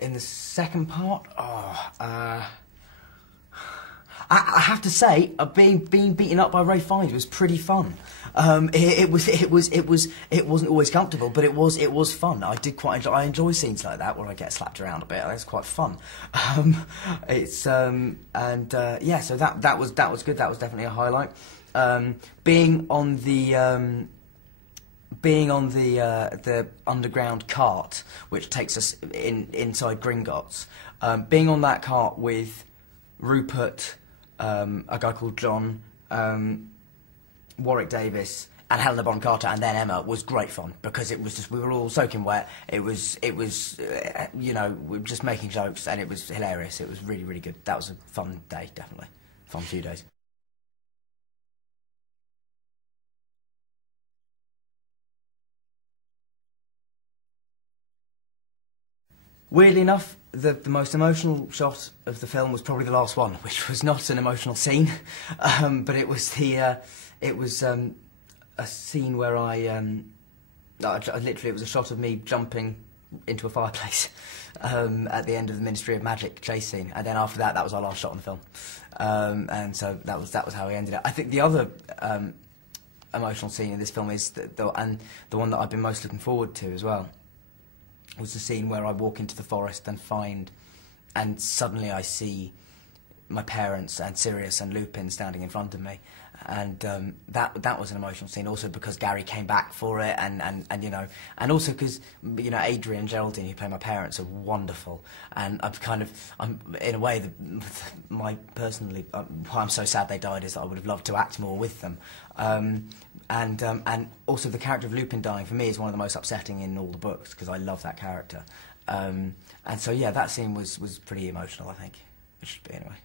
In the second part, I have to say, being beaten up by Ray Fiennes was pretty fun. It wasn't always comfortable, but it was fun. I did quite enjoy. I enjoy scenes like that where I get slapped around a bit. It's quite fun. Yeah. So that was good. That was definitely a highlight. Being on the underground cart, which takes us inside Gringotts. Being on that cart with Rupert, a guy called John, Warwick Davis, and Helena Bonham Carter, and then Emma was great fun because it was just, we were all soaking wet. It was you know, we were just making jokes, and it was hilarious. It was really, really good. That was a fun day, definitely. Fun few days. Weirdly enough, the most emotional shot of the film was probably the last one, which was not an emotional scene, but it was a scene where literally it was a shot of me jumping into a fireplace at the end of the Ministry of Magic chase scene, and then after that, that was our last shot on the film, and so that was how we ended it. I think the other emotional scene in this film is the one that I've been most looking forward to as well, was the scene where I walk into the forest and suddenly I see my parents and Sirius and Lupin standing in front of me, and that was an emotional scene also because Gary came back for it, and you know, and also because, you know, Adrian and Geraldine, who play my parents, are wonderful, and I'm in a way personally why I'm so sad they died is that I would have loved to act more with them. And also the character of Lupin dying for me is one of the most upsetting in all the books because I love that character. And so yeah, that scene was pretty emotional, I think. It should be anyway.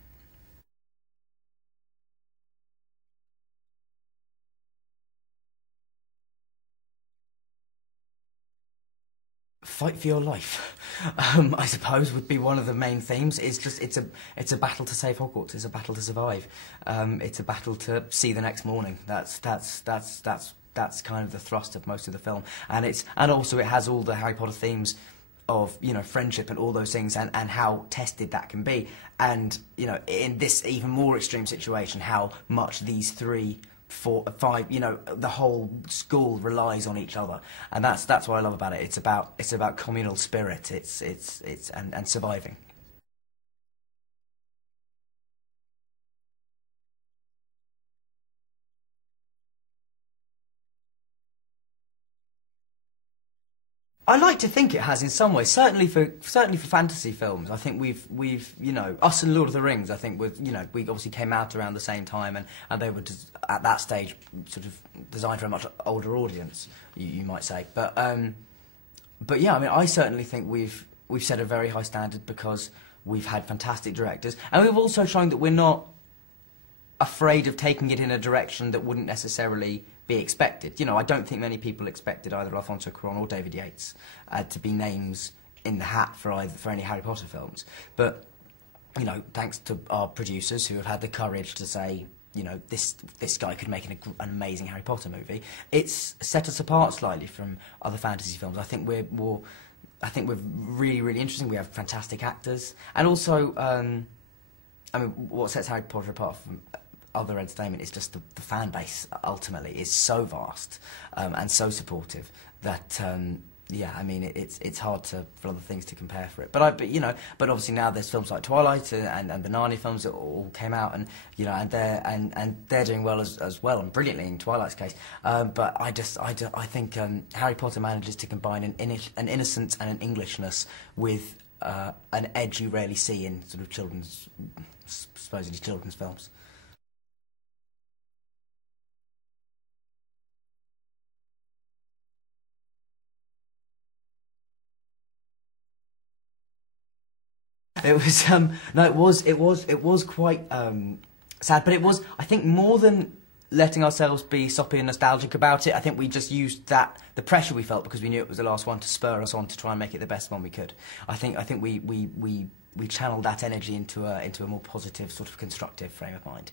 Fight for your life, I suppose, would be one of the main themes. It's a battle to save Hogwarts. It's a battle to survive. It's a battle to see the next morning. That's kind of the thrust of most of the film, and also it has all the Harry Potter themes of, you know, friendship and all those things, and how tested that can be, and, you know, in this even more extreme situation, how much these 3, 4, 5, you know, the whole school relies on each other, and that's what I love about it. It's about communal spirit. And surviving. I like to think it has in some ways. Certainly for fantasy films, I think we've you know, us and Lord of the Rings. I think you know, we obviously came out around the same time, and they were just, at that stage, sort of designed for a much older audience, you might say. But yeah, I mean, I certainly think we've set a very high standard because we've had fantastic directors, and we've also shown that we're not afraid of taking it in a direction that wouldn't necessarily be expected. You know, I don't think many people expected either Alfonso Cuarón or David Yates to be names in the hat for any Harry Potter films. But, you know, thanks to our producers who have had the courage to say, you know, this guy could make an amazing Harry Potter movie, it's set us apart slightly from other fantasy films. I think we're really, really interesting. We have fantastic actors, and also, I mean, what sets Harry Potter apart from other entertainment is just the fan base. Ultimately, is so vast and so supportive that yeah, I mean, it's hard for other things to compare for it. But you know, but obviously now there's films like Twilight and the Narnia films that all came out, and you know, and they're doing well as well, and brilliantly in Twilight's case. But I think Harry Potter manages to combine an innocence and an Englishness with an edge you rarely see in sort of supposedly children's films. It was no, it was quite sad, but it was, I think, more than letting ourselves be soppy and nostalgic about it. I think we just used the pressure we felt because we knew it was the last one, to spur us on to try and make it the best one we could. I think we channeled that energy into a more positive, sort of constructive frame of mind.